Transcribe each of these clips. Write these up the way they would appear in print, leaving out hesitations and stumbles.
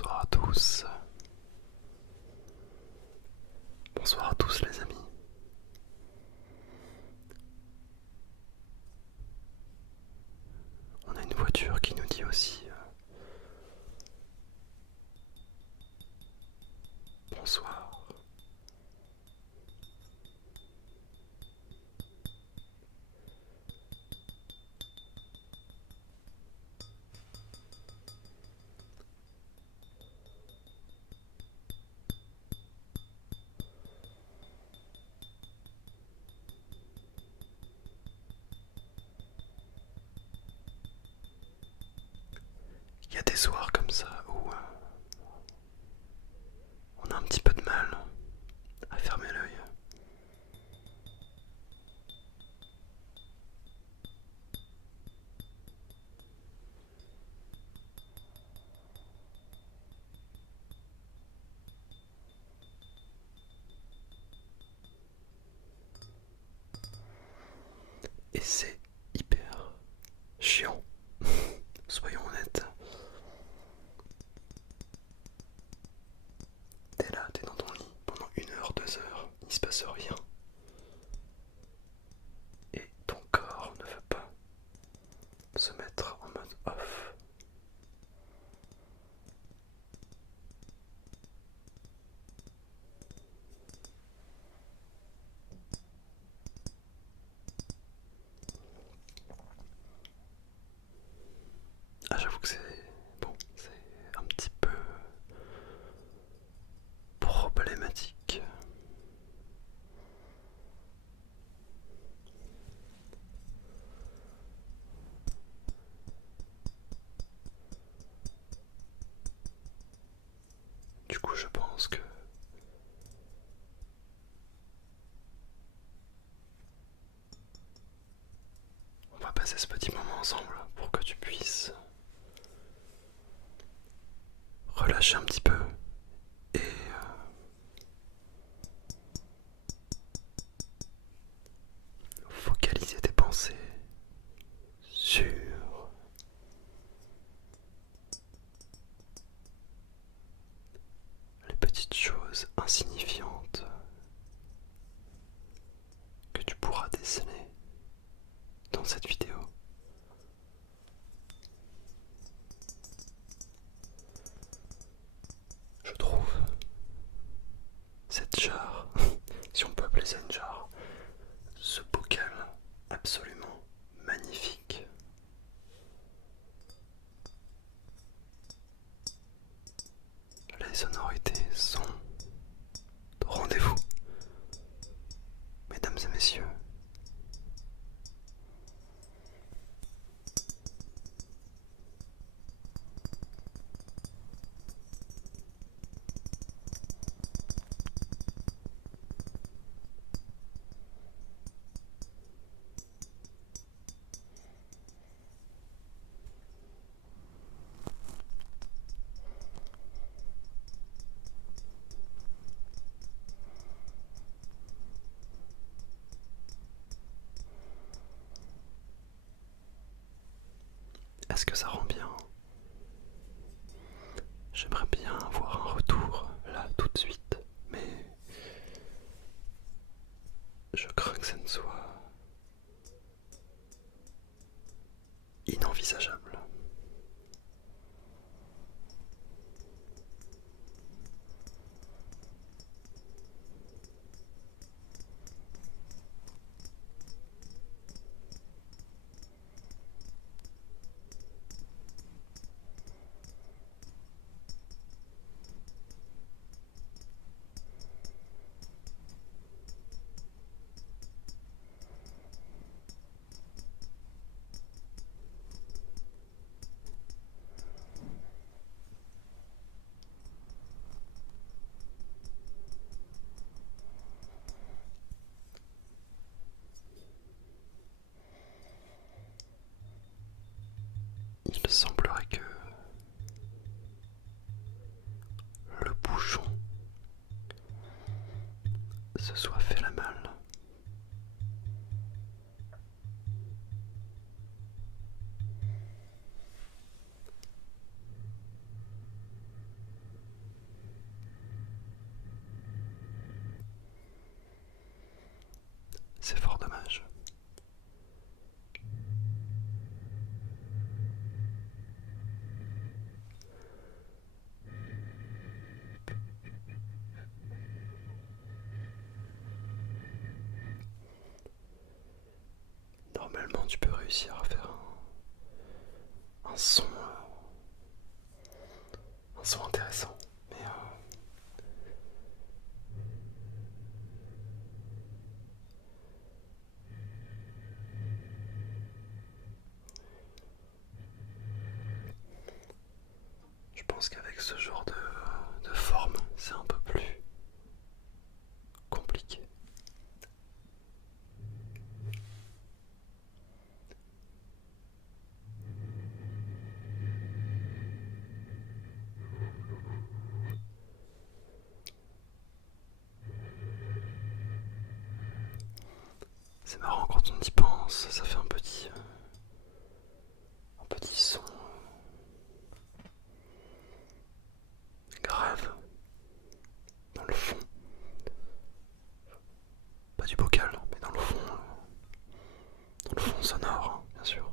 Bonsoir à tous. Bonsoir à tous les amis. On a une voiture qui nous dit aussi bonsoir. Il y a des soirs comme ça où on a un petit peu de mal à fermer l'œil. Et c'est hyper chiant. Soyons honnêtes. T'es là, t'es dans ton lit pendant 1 heure, 2 heures, il se passe rien. Et ton corps ne veut pas se mettre en mode off. Ah, j'avoue que c'est un petit peu problématique. Du coup, je pense que on va passer ce petit moment ensemble pour que tu puisses relâcher un petit peu et focaliser tes pensées sur les petites choses insignifiantes que tu pourras déceler dans cette vidéo. Je trouve cette jarre, si on peut appeler ça une jarre, ce bocal absolument magnifique. Les sonorités sont au rendez-vous, mesdames et messieurs. Est-ce que ça rend bien? J'aimerais bien avoir un retour là tout de suite, mais je crains que ça ne soit inenvisageable. Il semblerait que le bouchon se soit fait la malle. réussir à faire un son, intéressant. Mais je pense qu'avec ce genre de forme, c'est un peu plus compliqué. C'est marrant quand on y pense, ça fait un petit son grave dans le fond. Pas du bocal, mais dans le fond sonore, hein, bien sûr.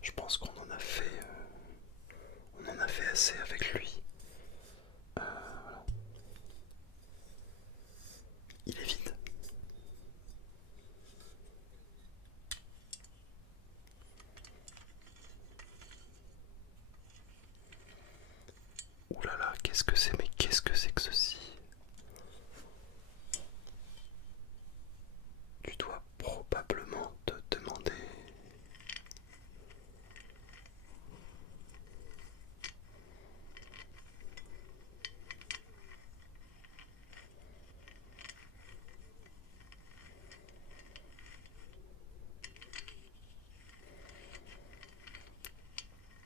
Je pense qu'on en a fait, assez avec lui. Il est vide. Ouh là là, qu'est-ce que c'est, mais qu'est-ce que c'est que ceci? Tu dois probablement te demander.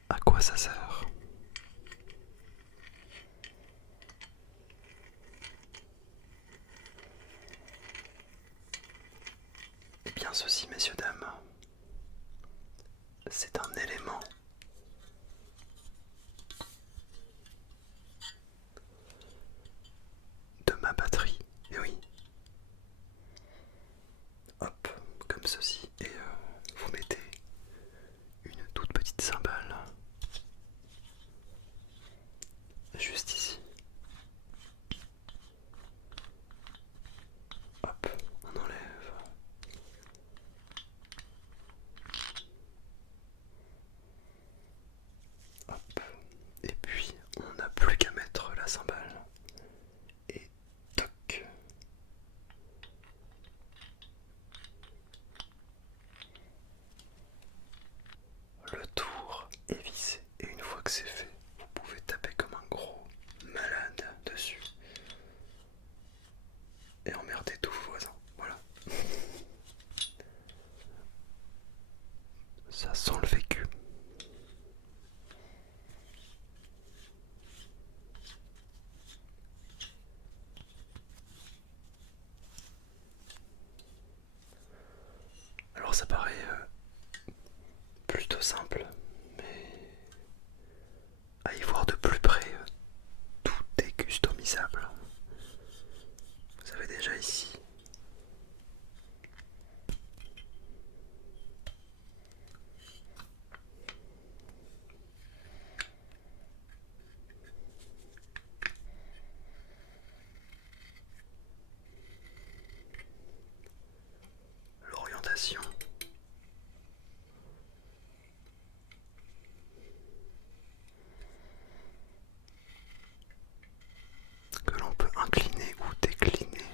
À quoi ça sert? Eh bien ceci, messieurs, dames, c'est un élément de ma batterie. Et oui. Hop, comme ceci. Et vous mettez une toute petite cymbale juste ici. Hop, on enlève. Hop. Et puis on n'a plus qu'à mettre la cymbale. Et toc. Le tour est vissé. Et une fois que c'est fait, vous pouvez taper comme un gros malade dessus. Et emmerder tous vos voisins. Voilà. Ça sent le vécu. Alors ça paraît plutôt simple, mais à y voir de plus près, tout est customisable. Vous avez déjà ici l'orientation, que l'on peut incliner ou décliner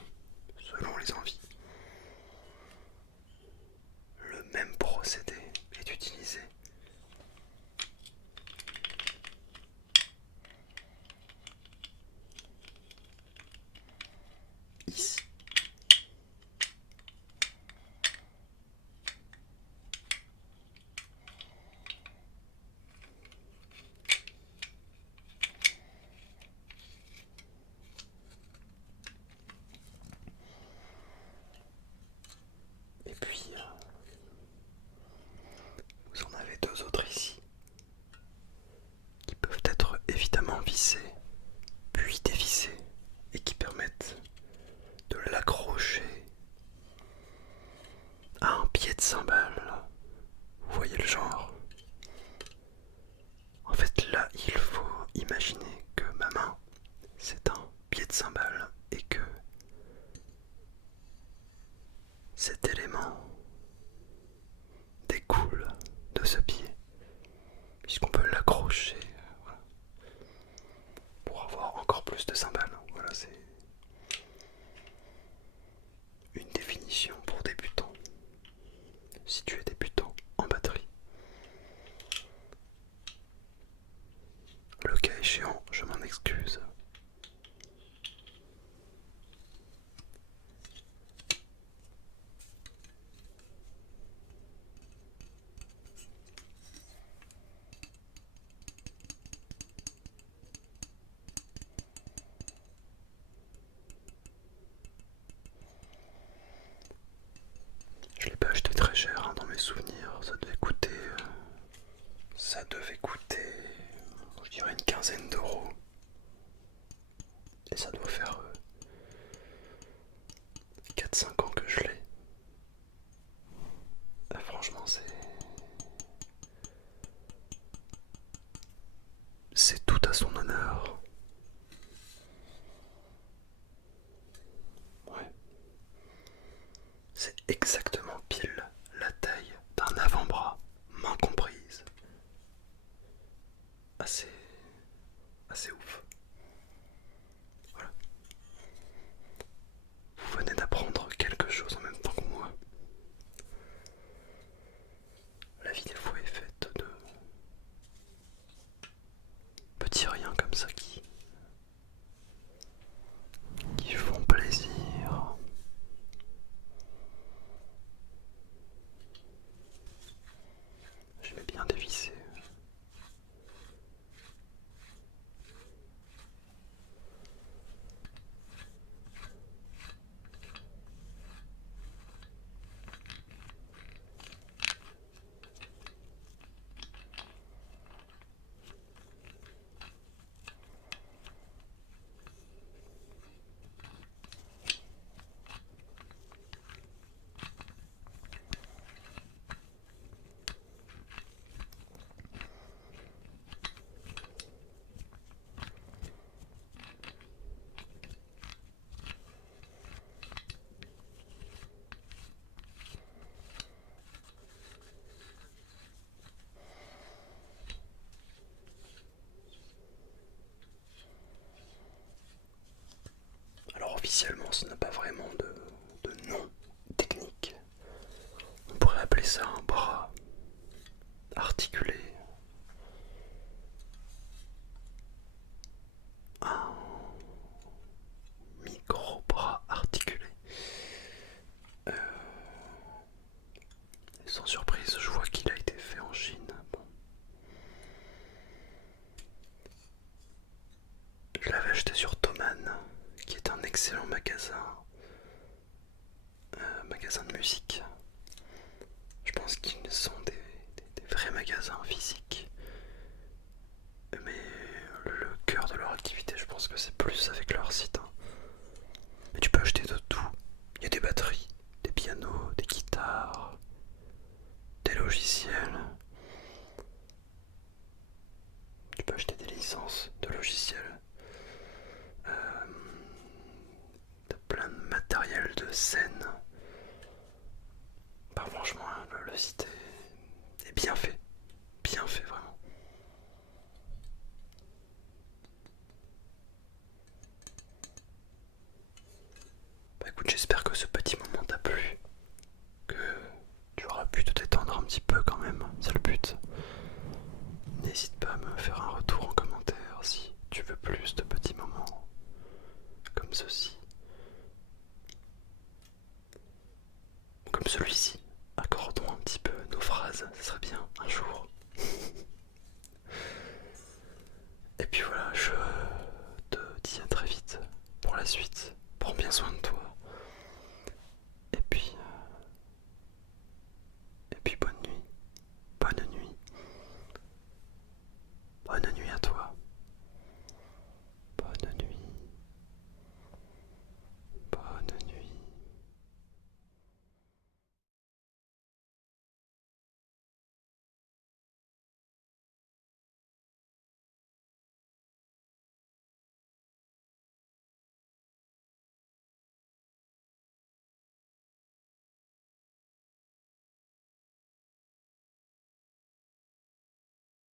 de cymbales et que cet élément découle de ce pied, puisqu'on peut l'accrocher voilà, pour avoir encore plus de cymbales. Voilà, c'est une définition pour débutants. Si tu es débutant en batterie, le cas échéant, je m'en excuse. Je l'ai pas acheté très cher hein, dans mes souvenirs, ça devait coûter, je dirais une quinzaine d'euros. Et ça doit faire 4-5 ans que je l'ai. Franchement, c'est tout à son honneur. Ouais. C'est exactement pile la taille d'un avant-bras, main comprise. Assez, assez ouf. Voilà. Vous venez d'apprendre quelque chose en même temps que moi. La vie des fois est faite de petits riens comme ça qui font plaisir. Je vais bien dévisser. Alors officiellement, ce n'a pas vraiment de nom technique. On pourrait appeler ça un bras articulé. Un micro-bras articulé. Sans surprise, je vois qu'il a été fait en Chine. Bon. Je l'avais acheté sur Thomann, qui est un excellent magasin de musique. Je pense qu'ils sont des vrais magasins physiques. Mais le cœur de leur activité, je pense que c'est plus avec leur site. Hein. Mais tu peux acheter de tout. Il y a des batteries, des pianos, des guitares, des logiciels. Tu peux acheter des licences de logiciels. T'as plein de matériel de scène. Bah, franchement, le site est bien fait. Bien fait, vraiment. Bah écoute, j'espère que ce petit moment t'a plu. Que tu auras pu te détendre un petit peu quand même. C'est le but. N'hésite pas à me faire un retour en commentaire si tu veux plus de petits moments comme ceci. Comme celui-ci. Accordons un petit peu nos phrases, ce serait bien un jour. Et puis voilà, je te dis à très vite pour la suite. Prends bien soin de toi.